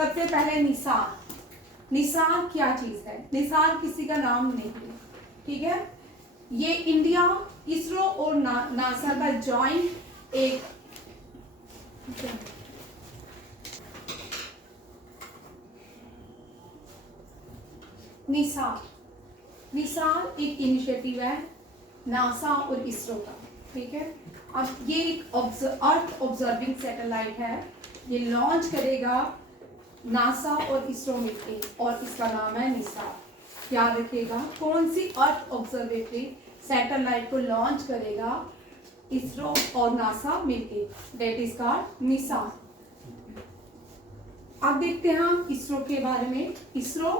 सबसे पहले निसार। निसार क्या चीज है? निसार किसी का नाम नहीं है, ठीक है। ये इंडिया, इसरो और नासा का जॉइंट एक निसार। निसार एक इनिशिएटिव है नासा और इसरो का, ठीक है। अब ये एक अर्थ ऑब्जर्विंग सैटेलाइट है, ये लॉन्च करेगा नासा और इसरो मिलकर, और इसका नाम है निसार। याद रखिएगा, कौन सी अर्थ ऑब्जर्वेटरी सैटेलाइट को लॉन्च करेगा इसरो और नासा मिलकर? That is called Nisar. अब देखते हैं हम इसरो के बारे में। इसरो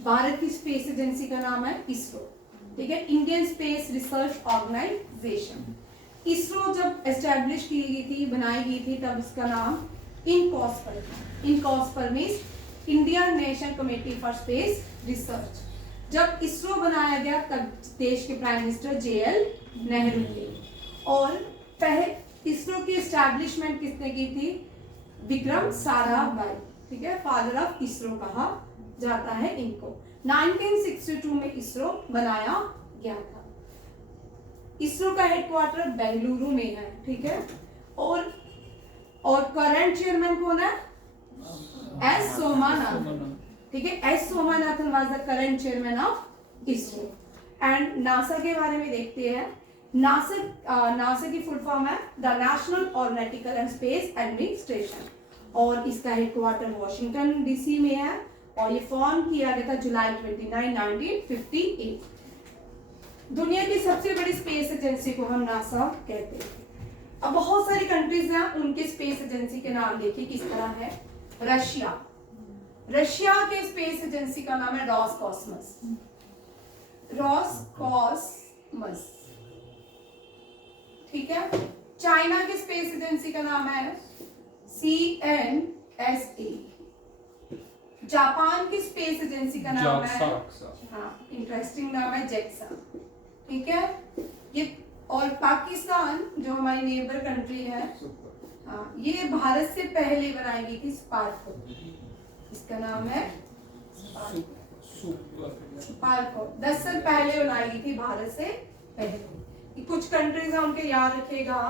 भारत की स्पेस एजेंसी का नाम है इसरो, ठीक है, Indian space research organisation. ISRO जब एस्टेब्लिश की गई थी, बनाई गई थी, तब इसका नाम इनकॉस्पर था। INCOSPAR means Indian National Committee for Space Research. जब इसरो बनाया गया तब देश के प्राइम मिनिस्टर JL नेहरू थे, और पहले इसरो की एस्टैब्लिशमेंट किसने की थी? विक्रम साराभाई, ठीक है, फादर ऑफ इसरो कहा जाता है इनको। 1962 में इसरो बनाया गया था। इसरो का हेडक्वार्टर बेंगलुरु में है, ठीक है। और करंट चेयरमैन कौन है? S सोमानाथन, ठीक है। S Somanathan was the current chairman of ISRO. And NASA के बारे में देखते हैं। नासा की फुल फॉर्म है the National Orbital and Space Administration, और इसका हेडक्वार्टर वॉशिंगटन DC में है, और ये फॉर्म किया गया था जुलाई 29, 1958। दुनिया की सबसे बड़ी स्पेस एजेंसी को हम नासा कहते हैं। अब बहुत सारी कंट्रीज हैं, उनके स्पेस एजेंसी के नाम देखिए किस तरह है। रशिया के स्पेस एजेंसी का नाम है रॉसकॉस्मस। रॉसकॉस्मस, ठीक है। चाइना के स्पेस एजेंसी का नाम है CNSA। जापान की स्पेस एजेंसी का नाम है, हाँ इंटरेस्टिंग नाम है, JAXA, ठीक है। ये और पाकिस्तान जो हमारी नेबर कंट्री है, हाँ, ये भारत से पहले बनाई गई थी स्पार्को, इसका नाम है स्पार्को। 10 साल पहले बनाई गई थी भारत से पहले। कुछ कंट्रीज है उनके याद रखिएगा,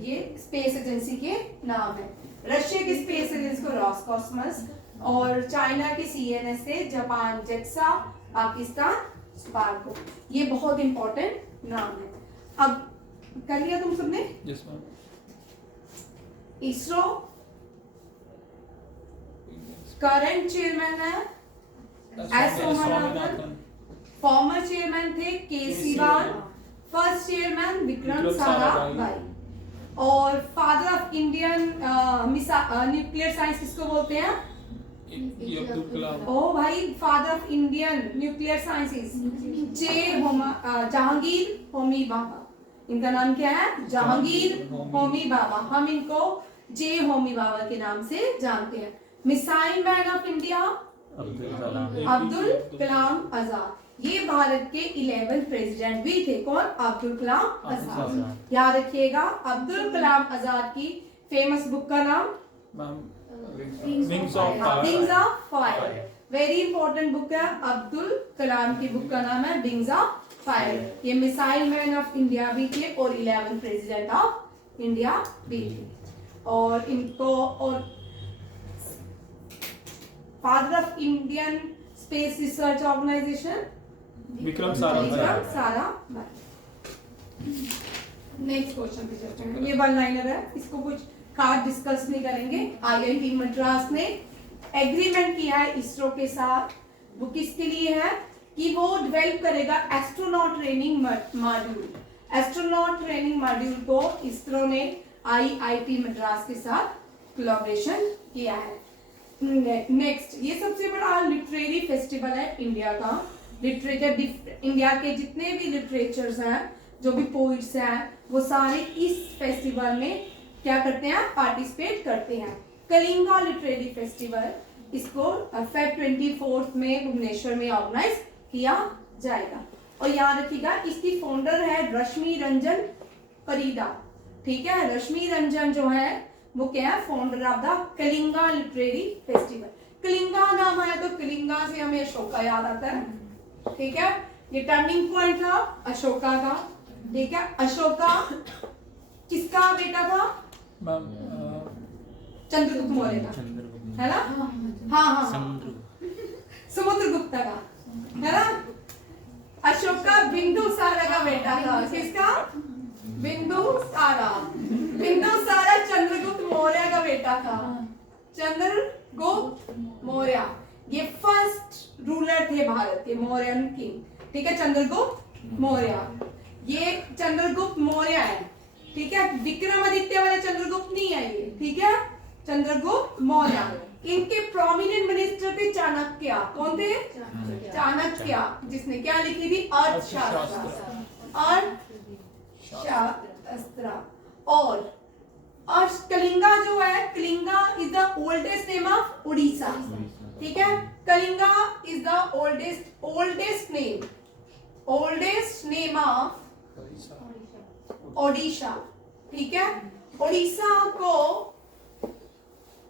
ये स्पेस एजेंसी के नाम है। रशिया की स्पेस एजेंसी को रॉसकॉस्मस, और चाइना की CNSA, Japan JAXA, Pakistan Sparco. ये बहुत इंपॉर्टेंट नाम है। अब कर लिया तुम सबने? Yes ma'am. ISRO current chairman है S सोमानाथन, फॉर्मर चेयरमैन थे K Sivan, first chairman Vikram Sarabhai, और father of Indian nuclear science किसको बोलते हैं? अब्दुल कलाम। ओ भाई, father of Indian nuclear sciences Jahangir Homi Bhabha. इनका नाम क्या है? जहांगीर होमी बाबा। हम इनको J होमी बाबा के नाम से जानते हैं। Missile man of India Abdul Kalam Azad. ये भारत के 11 प्रेसिडेंट भी थे। कौन? अब्दुल कलाम आजाद। याद रखिएगा, अब्दुल कलाम आजाद की फेमस बुक का नाम wings of fire. Very important book है। अब्दुल कलाम की बुक का नाम है विंग्स ऑफ फायर। ये मिसाइल मैन ऑफ इंडिया भी थे और 11 प्रेसिडेंट ऑफ इंडिया भी थे। और इनको और father of Indian space research organisation Vikram Sarabhai. Next question पे चलते हैं। ये वन लाइनर है, इसको कुछ खास डिस्कस नहीं करेंगे। IIT मद्रास ने एग्रीमेंट किया है इसरो के साथ। वो किसके लिए है? कि वो डेवलप करेगा astronaut training module. Astronaut training module को इसरो ने IIT मद्रास के साथ कोलैबोरेशन किया है। नेक्स्ट, ये सबसे बड़ा लिटरेरी फेस्टिवल है इंडिया का। लिटरेचर, इंडिया के जितने भी लिटरेचर्स हैं, जो भी पोइट्स हैं, वो सारे इस फेस्टिवल में क्या करते हैं? पार्टिसिपेट करते हैं। कलिंगा लिटरेरी फेस्टिवल, इसको Feb 24 में भुवनेश्वर में ऑर्गेनाइज किया जाएगा। और याद रखिएगा, इसकी फाउंडर है रश्मि रंजन परिदा, ठीक है। रश्मि रंजन जो है वो क्या है? Founder of the Kalinga literary festival. Kalinga नाम आया तो कलिंगा से हमें अशोका याद आता है, ठीक है। ये टर्निंग पॉइंट था अशोका का, ठीक है। अशोका किसका बेटा था? मैम चंद्रगुप्त मौर्य का, है ना? हाँ हाँ समुद्रगुप्त का, है ना। अशोका बिंदुसारा का बेटा था। किसका? बिंदुसारा। बिंदुसारा चंद्रगुप्त मौर्य का बेटा था। चंद्रगुप्त मौर्य ये फर्स्ट रूलर थे भारत के, मौर्यन किंग, ठीक है। चंद्रगुप्त मौर्य, ये चंद्रगुप्त मौर्य है, ठीक है। विक्रमादित्य वाला चंद्रगुप्त नहीं है ये, ठीक है। चंद्रगुप्त मौर्य। इनके प्रोमिनेंट मिनिस्टर थे चाणक्य। कौन थे? चाणक्य, जिसने क्या लिखी थी? अर्थशास्त्र। अर्थशास्त्र। और कलिंगा जो है, Kalinga is the oldest name of Orissa, ठीक है। Kalinga is the oldest name of Odisha, ठीक है। ओडिशा को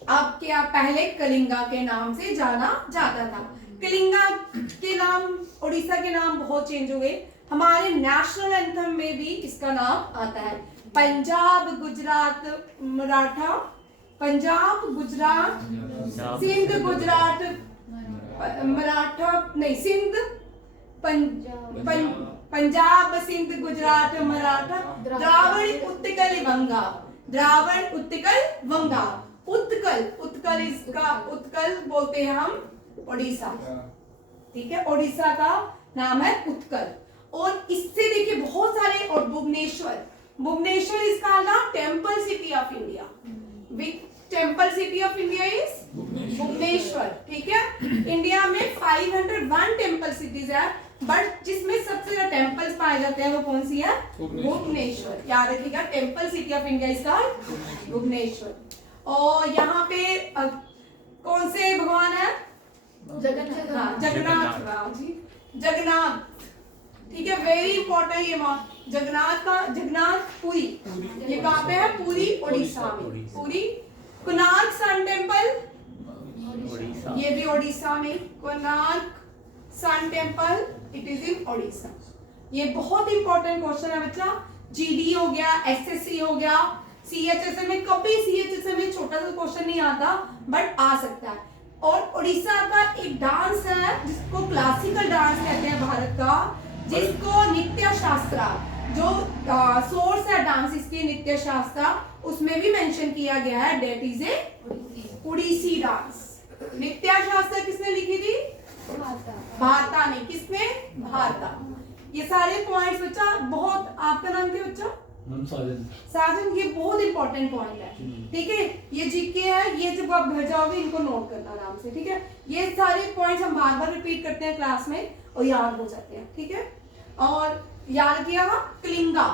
अब क्या पहले कलिंगा के नाम से जाना जाता था। कलिंगा के नाम, ओडिशा के नाम बहुत चेंज हुए। हमारे नेशनल एंथम में भी इसका नाम आता है। पंजाब, गुजरात, मराठा, पंजाब, गुजरात, सिंध, गुजरात, मराठा नहीं, सिंध, पंजाब, सिंध, गुजरात, मराठा, द्रावण, उत्कल, वंगा। द्रावण, उत्कल, वंगा। उत्कल इसका, उत्कल बोलते हैं हम ओडिशा, ठीक है। ओडिशा का नाम है उत्कल। और इससे देखिए बहुत सारे, और भुवनेश्वर इसका नाम temple city of India. Temple city of India is Bhubaneswar, ठीक है। इंडिया में 501 टेम्पल सिटीज है, बट जिसमें सबसे ज्यादा टेम्पल्स पाए जाते हैं वो कौन सी है? भुवनेश्वर। याद रखिएगा, टेम्पल सिटी ऑफ इंडिया इसका भुवनेश्वर। और यहाँ पे कौन से भगवान है? जगन्नाथ राम जी, जगन्नाथ, ठीक है। वेरी इंपॉर्टेंट ये जगन्नाथ का, जगन्नाथपुरी, ये कहाँ पे है? पूरी ओडिशा में। पूरी। कोणार्क सन टेम्पल, ये भी ओडिशा में। Konark sun temple, it is in Odisha. ये बहुत इंपॉर्टेंट क्वेश्चन है बच्चा। जीडी हो गया, एसएससी हो गया, सीएचएसएम में, कभी सीएचएसएम में छोटा सा क्वेश्चन नहीं आता, बट आ सकता है। और उड़ीसा का एक डांस है जिसको क्लासिकल डांस कहते हैं भारत का, जिसको नित्य शास्त्रा, जो सोर्स है डांस इसके नित्य शास्त्रा, उसमें भी मेंशन किया गया है, that is a Odissi dance. नित्य शास्त्र किसने लिखी थी? भारता ने। किसने? भारता। ये सारे पॉइंट्स बच्चा बहुत, आपका नाम क्या बच्चा? साजन। ये बहुत इंपॉर्टेंट पॉइंट है, ठीक है। ये जीके है, ये जब आप घर जाओगे इनको नोट करना आराम से, ठीक है। ये सारे पॉइंट्स हम बार बार रिपीट करते हैं क्लास में और याद हो जाते हैं, ठीक है। और याद किया कलिंगा।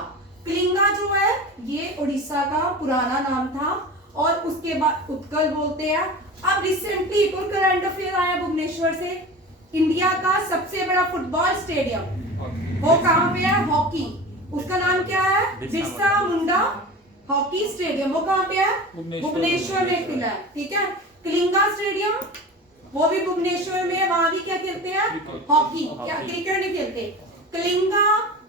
कलिंगा जो है ये उड़ीसा का पुराना नाम था, और उसके बाद उत्कल बोलते हैं। अब रिसेंटली एक और करंट अफेयर आया भुवनेश्वर से। इंडिया का सबसे बड़ा फुटबॉल स्टेडियम वो कहाँ पे है? हॉकी। उसका नाम क्या है? Birsa Munda hockey stadium. वो कहाँ पे है? भुवनेश्वर में खुला है, ठीक है। कलिंगा स्टेडियम वो भी भुवनेश्वर में है, वहां भी क्या खेलते हैं? हॉकी। क्या क्रिकेट नहीं खेलते। कलिंगा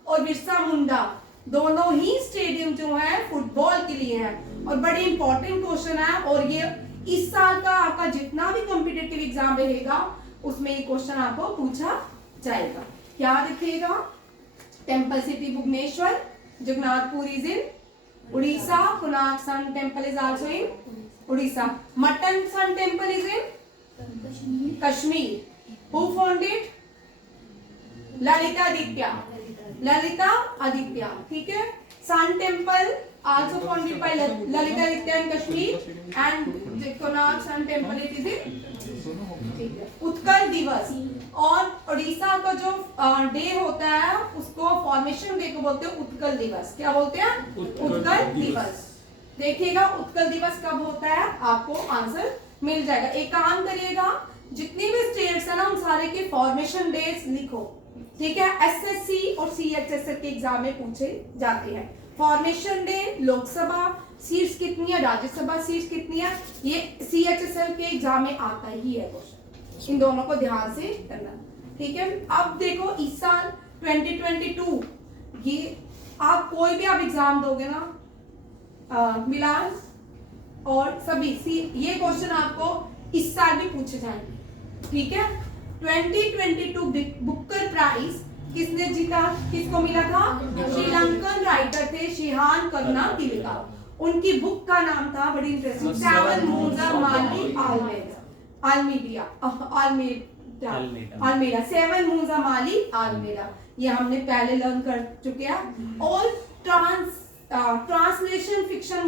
और बिरसा मुंडा दोनों ही स्टेडियम जो है फुटबॉल के लिए है, और बड़े इंपॉर्टेंट क्वेश्चन है। और ये इस साल का आपका जितना भी कॉम्पिटिटिव एग्जाम रहेगा उसमें ये क्वेश्चन आपको पूछा जाएगा। याद रखिएगा, temple city Bhubaneswar, Jagannathpur is in Orissa, Konark sun temple is also in Orissa, Martand sun temple is in Kashmir. Who founded? Lalitaditya. Lalitaditya, ठीक है। Sun temple also founded by Lalitaditya in Kashmir, and Konark Sun Temple it is in Utkal दिवस। और उड़ीसा का जो डे होता है उसको formation day को बोलते हैं उत्कल दिवस। क्या बोलते हैं? उत्कल दिवस। देखिएगा उत्कल दिवस कब होता है, आपको आंसर मिल जाएगा। एक काम करिएगा, जितनी भी स्टेट्स है ना उन सारे के फॉर्मेशन डेज लिखो, ठीक है। एसएससी और सीएचएसएल के एग्जाम में पूछे जाते हैं। फॉर्मेशन डे, लोकसभा सीट्स कितनी है, राज्यसभा सीट्स कितनी है, ये CHSL के एग्जाम में आता ही है क्वेश्चन। इन दोनों को ध्यान से करना, ठीक है। अब देखो इस साल 2022 ये आप कोई भी आप एग्जाम दोगे ना, मिलान और सभी ये क्वेश्चन आपको इस साल भी पूछे जाएंगे, ठीक है। 2022 बुकर प्राइज किसने जीता, किसको मिला था, श्रीलंकन राइटर थे शिहान करुणातिलका। उनकी बुक का नाम था, बड़ी interesting, seven moons of Maali Almeida, seven moons of Maali Almeida. ये हमने पहले लर्न कर चुके हैं। और ट्रांसलेशन फिक्शन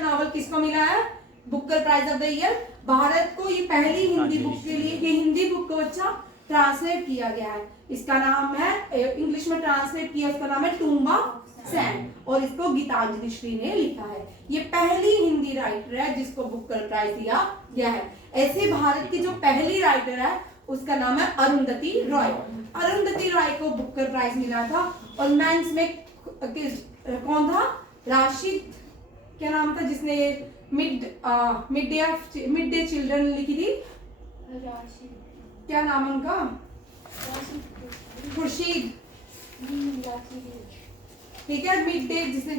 नॉवल किसको मिला है, Booker prize of the year, Bharat को। ये पहली हिंदी बुक के लिए, ये हिंदी बुक को अच्छा ट्रांसलेट किया गया है। इसका नाम है, इंग्लिश में ट्रांसलेट किया, उसका नाम है टूम्बा सैंड, और इसको गीतांजलि श्री ने लिखा है। ये पहली हिंदी राइटर है जिसको बुकर प्राइज दिया गया है। ऐसे भारत की जो पहली राइटर है उसका नाम है अरुंधति रॉय। अरुंधति रॉय को बुकर प्राइज मिला था। और मेंस में कौन था, राशिद, क्या नाम था जिसने मिड डे चिल्ड्रन लिखी थी, क्या नाम उनका, खुर्शीद, ठीक है। मिड डे जिसने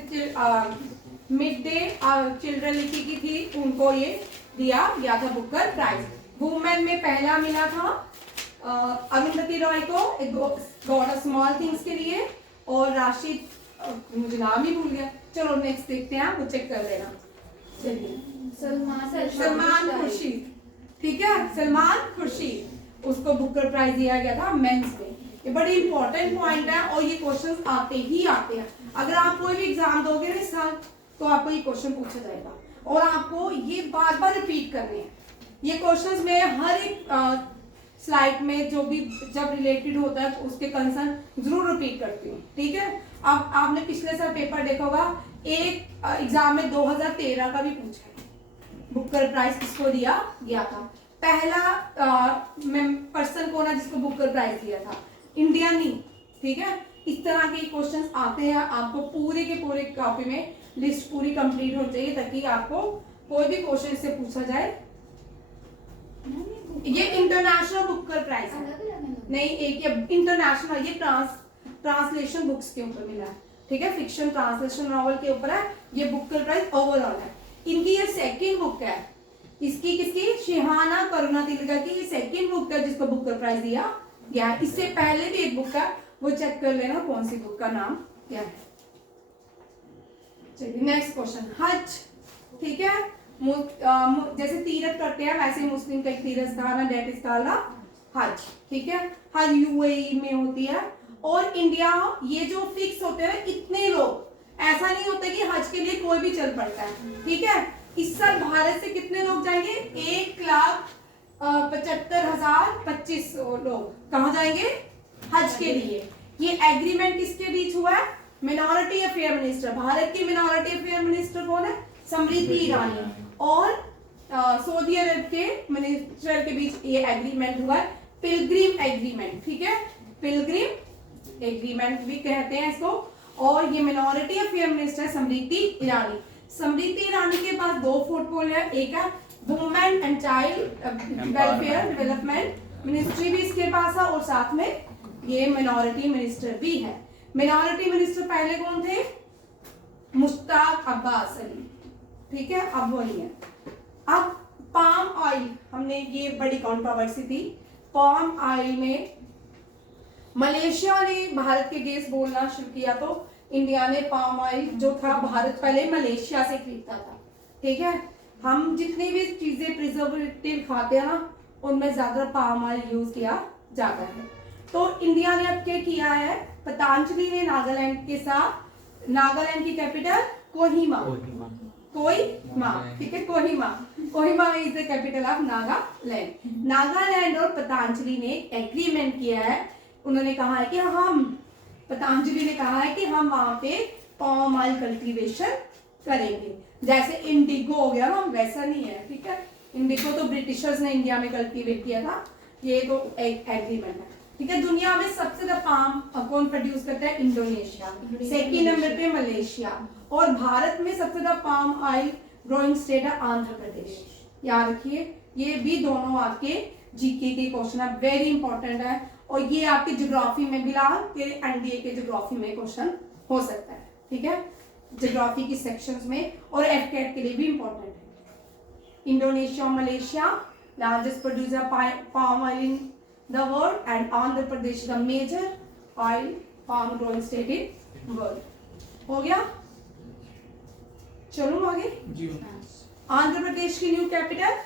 मिड डे चिल्ड्रन लिखी की थी, उनको ये दिया गया था बुकर प्राइज। वुमेन में पहला मिला था अरुंधति रॉय को, गॉड ऑफ स्मॉल थिंग्स के लिए, और राशिद, मुझे नाम ही भूल गया। चलो नेक्स्ट देखते हैं, वो चेक कर लेना। चलिए, सलमान खुर्शीद, ठीक है, सलमान खुर्शीद, उसको बुकर प्राइज दिया गया था मेंस में। ये बड़ी इंपॉर्टेंट पॉइंट है और ये क्वेश्चंस आते ही आते हैं। अगर आप कोई भी एग्जाम दोगे ना इस साल, तो आपको ये क्वेश्चन पूछा जाएगा और आपको ये बार बार रिपीट करने हैं। ये क्वेश्चंस में हर एक स्लाइड में जो भी जब रिलेटेड होता है उसके कंसर्न जरूर रिपीट करती हूँ, ठीक है। अब आपने पिछले साल पेपर देखा होगा, एक एग्जाम में 2013 का भी पूछा है, बुकर प्राइज किसको दिया गया था। पहला पर्सन कौन है जिसको बुकर प्राइज दिया था, इंडिया नहीं, ठीक है। इस तरह के क्वेश्चंस आते हैं। आपको पूरे के पूरे कॉपी में लिस्ट पूरी कंप्लीट होनी चाहिए ताकि आपको कोई भी क्वेश्चन से पूछा जाए। ये इंटरनेशनल बुकर प्राइज है, नहीं एक ये इंटरनेशनल, ये ट्रांसलेशन बुक्स के ऊपर मिला है, ठीक है। फिक्शन ट्रांसलेशन नॉवल के ऊपर है ये बुकर प्राइज ओवरऑल है। इनकी ये सेकंड बुक है, इसकी किसकी, शिहाना करुणातिलका की ये सेकंड बुक है जिसको बुकर प्राइज दिया गया है। इससे पहले भी एक बुक है, वो चेक कर लेना कौन सी बुक का नाम क्या है। चलिए नेक्स्ट क्वेश्चन, हज, ठीक है। जैसे तीर्थ करते हैं वैसे मुस्लिम का एक तीर्थ स्थान है, दैट इज कॉल्ड हज, ठीक है। हज यूएई में होती है। और इंडिया, ये जो फिक्स होते हैं इतने लोग, ऐसा नहीं होता कि हज के लिए कोई भी चल पड़ता है, ठीक है। इस साल भारत से कितने लोग जाएंगे, 1,75,025 लोग कहाँ जाएंगे, हज के लिए। ये एग्रीमेंट किसके बीच हुआ है, मिनॉरिटी अफेयर मिनिस्टर, भारत की मिनॉरिटी अफेयर मिनिस्टर कौन है, स्मृति ईरानी, और सऊदी अरब के मिनिस्टर के बीच ये एग्रीमेंट हुआ है, पिलग्रिम एग्रीमेंट, ठीक है। पिलग्रिम एग्रीमेंट भी कहते हैं इसको। और ये minority affair minister Smriti Irani. Smriti Irani के पास दो पोर्टफोलियो है, एक है women and child welfare development ministry भी इसके पास है, और साथ में ये मिनॉरिटी मिनिस्टर भी है। मिनॉरिटी मिनिस्टर पहले कौन थे, मुश्ताक अब्बास अली, ठीक है, अब वो नहीं है। अब पाम ऑयल, हमने ये बड़ी कंट्रोवर्सी थी, पाम ऑयल में मलेशिया ने भारत के गैस बोलना शुरू किया तो इंडिया ने पाम ऑयल जो था भारत पहले मलेशिया से खरीदता था, ठीक है। हम जितनी भी चीजें प्रिजर्वेटिव खाते हैं ना उनमें ज्यादा पाम ऑयल यूज किया जाता है। तो इंडिया ने अब क्या किया है, पतंजलि ने नागालैंड के साथ, नागालैंड की कैपिटल कोहिमा, ठीक है, Kohima is the capital of Nagaland. Nagaland और पतंजलि ने एग्रीमेंट किया है, उन्होंने कहा है कि पतंजलि ने कहा है कि हम वहां पे पाम ऑयल कल्टीवेशन करेंगे। जैसे इंडिगो हो गया ना, वैसा नहीं है, ठीक है। इंडिगो तो ब्रिटिशर्स ने इंडिया में कल्टीवेट किया था, ये तो एक एग्रीमेंट है, ठीक है। दुनिया में सबसे ज्यादा पाम कौन प्रोड्यूस करता है? इंडोनेशिया। सेकंड नंबर पे मलेशिया। और भारत में सबसे ज्यादा पाम ऑयल ग्रोइंग स्टेट है आंध्र प्रदेश। याद रखिए, ये भी दोनों आपके जीके के क्वेश्चन है, वेरी इंपॉर्टेंट है। और ये आपके ज्योग्राफी में भी एनडीए के ज्योग्राफी में क्वेश्चन हो सकता है, ठीक है, ज्योग्राफी की सेक्शंस में। और एफकेट के लिए भी इंपॉर्टेंट है। इंडोनेशिया और Malaysia largest producer palm oil in the world and Andhra Pradesh is the major oil palm growing state in world. हो गया, चलो आगे। जी आंध्र प्रदेश की न्यू कैपिटल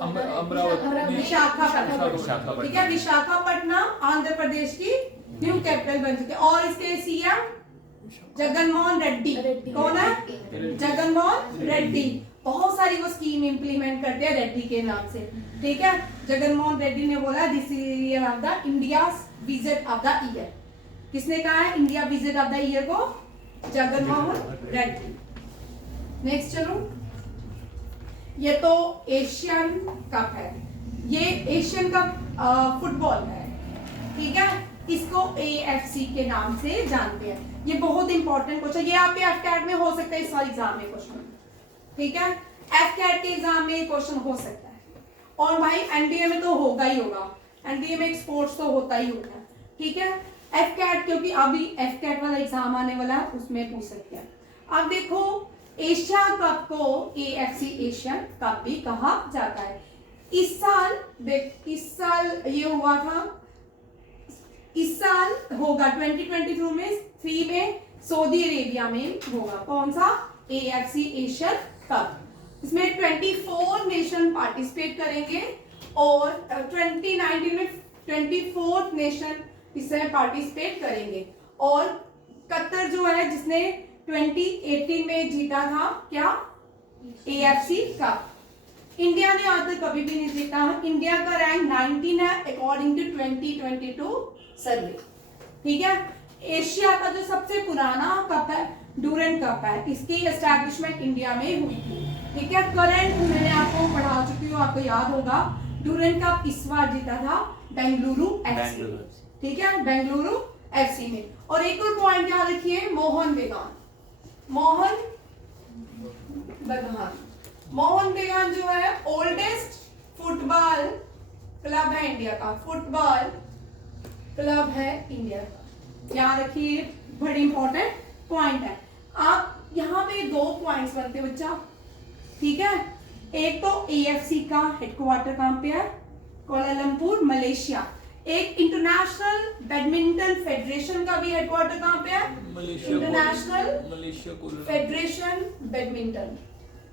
अमरावती विशाखापट्टनम, ठीक है। विशाखापट्टनम आंध्र प्रदेश की न्यू कैपिटल बन चुकी है। और इसके सीएम जगनमोहन रेड्डी। कौन है? जगनमोहन रेड्डी। बहुत सारी वो स्कीम इंप्लीमेंट करते हैं रेड्डी के नाम से, ठीक है। जगनमोहन रेड्डी ने बोला this year of the India visit of the year. किसने कहा है India visit of the year को? जगनमोहन रेड्डी। नेक्स्ट चलो, ये तो एशियन कप है, ये एशियन कप फुटबॉल है, ठीक है। इसको AFC के नाम से जानते हैं। ये बहुत इंपॉर्टेंट क्वेश्चन, ये आपके एफकैट में हो सकता है, इस वाले एग्जाम में क्वेश्चन, ठीक है। एफकैट के एग्जाम में क्वेश्चन हो सकता है। और भाई एनडीए में तो होगा ही होगा, एनडीए में स्पोर्ट्स तो होता ही होता है, ठीक है। एफकैट क्योंकि अभी एफकैट वाला एग्जाम आने वाला है, उसमें पूछ सकते हैं। अब देखो, एशिया कप को AFC एशियन कप भी कहा जाता है। इस साल ये हुआ था, इस साल होगा 2023 में सऊदी अरेबिया में होगा। कौन सा? AFC Asian cup. इसमें 24 नेशन पार्टिसिपेट करेंगे और 2019 में 24 नेशन इसमें पार्टिसिपेट करेंगे। और कतर जो है जिसने 2018 में जीता था क्या? AFC cup. इंडिया ने आज तक कभी भी नहीं जीता। इंडिया का रैंक 19 है अकॉर्डिंग टू 2022 सर्वे, ठीक है। एशिया का जो सबसे पुराना कप है डूरेंट कप है, इसकी एस्टैब्लिशमेंट इंडिया में हुई थी, ठीक है। करंट मैंने आपको पढ़ा चुकी हूँ, आपको याद होगा। डूरेंट कप इस बार जीता था बेंगलुरु FC, ठीक है, बेंगलुरु FC में। और एक और पॉइंट याद रखिए, मोहन बेगान जो है ओल्डेस्ट फुटबॉल क्लब है इंडिया का, फुटबॉल क्लब है इंडिया का। याद रखिए, बड़ी इंपॉर्टेंट पॉइंट है। आप यहाँ पे 2 पॉइंट्स बनते बच्चा, ठीक है। एक तो AFC का हेडक्वार्टर कहाँ पे है? Kuala Lumpur, Malaysia. एक इंटरनेशनल बैडमिंटन फेडरेशन का भी हेडक्वार्टर कहाँ पे है? इंटरनेशनल फेडरेशन बैडमिंटन,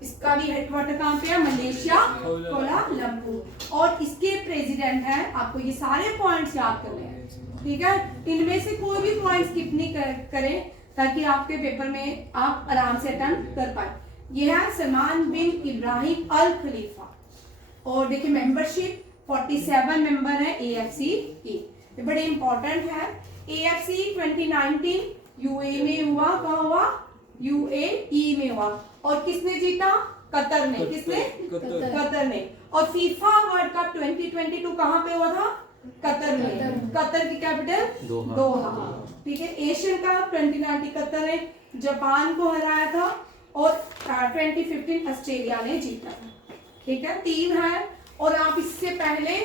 इसका भी हेडक्वार्टर कहाँ पे है? Malaysia, Kuala Lumpur. और इसके प्रेसिडेंट हैं, आपको ये सारे पॉइंट्स याद करने हैं, ठीक है। इनमें से कोई भी पॉइंट स्किप नहीं करें ताकि आपके पेपर में आप आराम से अटेंड कर पाए। यह है सलमान बिन इब्राहिम अल खलीफा। और देखिए मेंबरशिप 47 मेंबर है AFC की, ये बड़े इंपॉर्टेंट है। AFC 2019 UAE में हुआ, कहाँ हुआ? UAE में हुआ। और किसने जीता? कतर ने। किसने? कतर ने। और फीफा वर्ल्ड कप 2022 कहाँ पे हुआ था? कतर में। कतर की कैपिटल दोहा, ठीक है। एशियन कप 2019 कतर ने जापान को हराया था और 2015 ऑस्ट्रेलिया ने जीता था, ठीक है। 3 है। और आप इससे पहले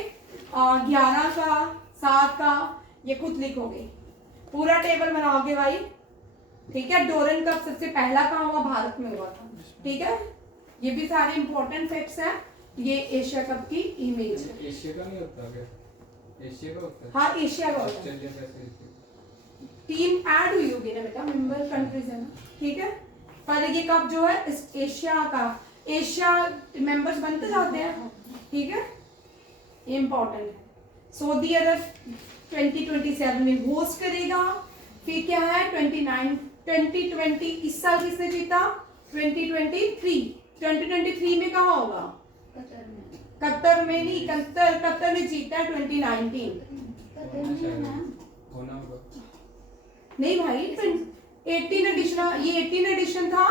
11 का 7 का ये खुद लिखोगे, पूरा टेबल बनाओगे भाई, ठीक है। डोरेंट कप सबसे पहला कहाँ हुआ? भारत में हुआ था, ठीक है। ये भी सारे इंपॉर्टेंट फैक्ट्स हैं। ये एशिया कप की इमेज है। एशिया का नहीं होता क्या? एशिया का होता है? हाँ, एशिया का होता है। टीम ऐड हुई होगी ना बेटा, मेंबर कंट्रीज है ना, ठीक है। पर ये कप जो है एशिया का, एशिया मेंबर्स बनते जाते हैं, ठीक है, ये इंपॉर्टेंट है। सऊदी अरब 2027 में होस्ट करेगा। फिर क्या है 2020 इस साल किसने जीता? 2023 में कहाँ होगा? कतर में नहीं, कतर ने जीता है 2019 होना होगा नहीं भाई। 18 एडिशन, ये 18 एडिशन था।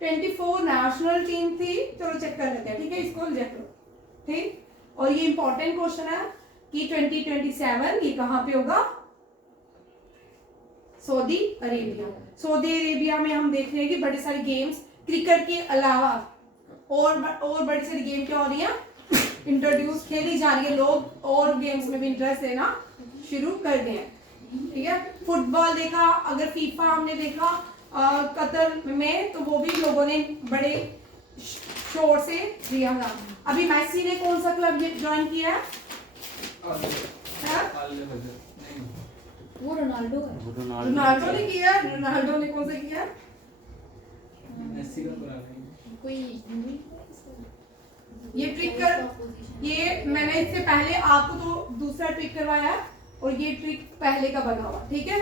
24 नेशनल टीम थी। चलो चेक कर लेते हैं, ठीक है, इसको चेक करो, ठीक। और ये इंपॉर्टेंट क्वेश्चन है, कि 2027 ये कहाँ पे होगा? Saudi Arabia. सऊदी अरेबिया में हम देख रहे हैं कि बड़े सारे गेम्स क्रिकेट के अलावा और बड़ी सारी गेम क्या हो रही है, इंट्रोड्यूस खेली जा रही है। लोग और गेम्स में भी इंटरेस्ट लेना शुरू कर दिए हैं। ठीक है, फुटबॉल देखा, अगर फीफा हमने देखा कतर में, तो वो भी लोगों ने बड़े शोर से दिया था। अभी मैसी ने कौन सा क्लब ज्वाइन किया है? वो रोनाल्डो है। रोनाल्डो ने किया है। रोनाल्डो ने कौन सा किया है? मेसी का पुराना है। कोई ये ट्रिक कर, ये मैंने इससे पहले आपको तो दूसरा ट्रिक करवाया है और ये ट्रिक पहले का बना हुआ। ठीक है,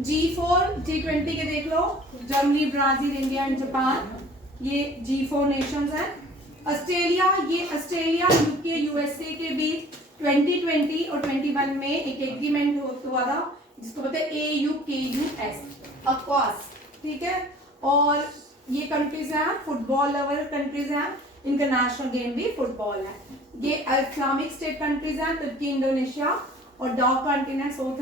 G4 G20 के देख लो, Germany, Brazil, India and Japan, ये G4 नेशंस हैं। ऑस्ट्रेलिया, ये ऑस्ट्रेलिया, यूके, यूएसए के बीच 2020 और 21 में एक एग्रीमेंट हुआ था जिसको बोलते हैं AUKUS, अक्वास। ठीक है, और ये कंट्रीज हैं फुटबॉल लवर कंट्रीज हैं, इनका नेशनल गेम भी फुटबॉल है। ये इस्लामिक स्टेट कंट्रीज हैं, तुर्की, इंडोनेशिया और डार्क कॉन्टिनेंट साउथ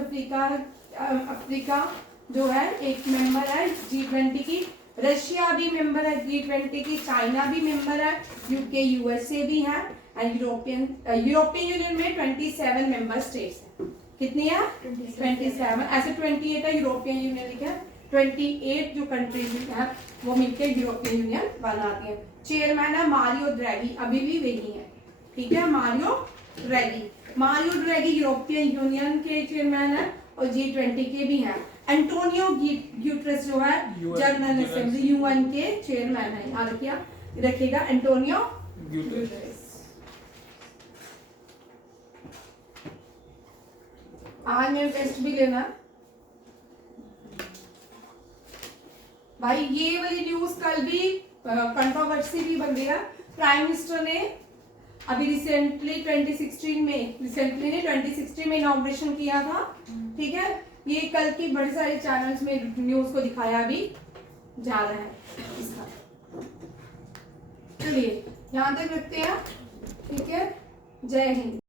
अफ्रीका जो है एक मेंबर है G20 की। रशिया भी मेंबर है G20 की, चाइना भी मेंबर है, यूके, यूएसए भी है एंड यूरोपियन यूनियन में 27 मेंबर स्टेट्स हैं। कितनी है? 27। ऐसे 28 है यूरोपियन यूनियन लिखा है, 28 जो कंट्रीज हैं वो मिलकर यूरोपियन यूनियन बनाती है। चेयरमैन है मारियो ड्रैगी, अभी भी वही है। ठीक है, मारियो ड्रैगी यूरोपियन यूनियन के चेयरमैन है और G20 के भी हैं। एंटोनियो ग्यूटेरेस जो है जनरल असेंबली यूएन के चेयरमैन है, याद रखिएगा एंटोनियो ग्यूटेरेस। आज मेरे टेस्ट भी लेना भाई। ये वाली न्यूज कल भी कंट्रोवर्सी भी बन गया। प्राइम मिनिस्टर ने अभी रिसेंटली 2016 में इनॉग्रेशन किया था। ठीक है, ये कल की बड़े सारे चैनल्स में न्यूज को दिखाया भी जा रहा है इसका। चलिए यहाँ तक रखते हैं। ठीक है, जय हिंद।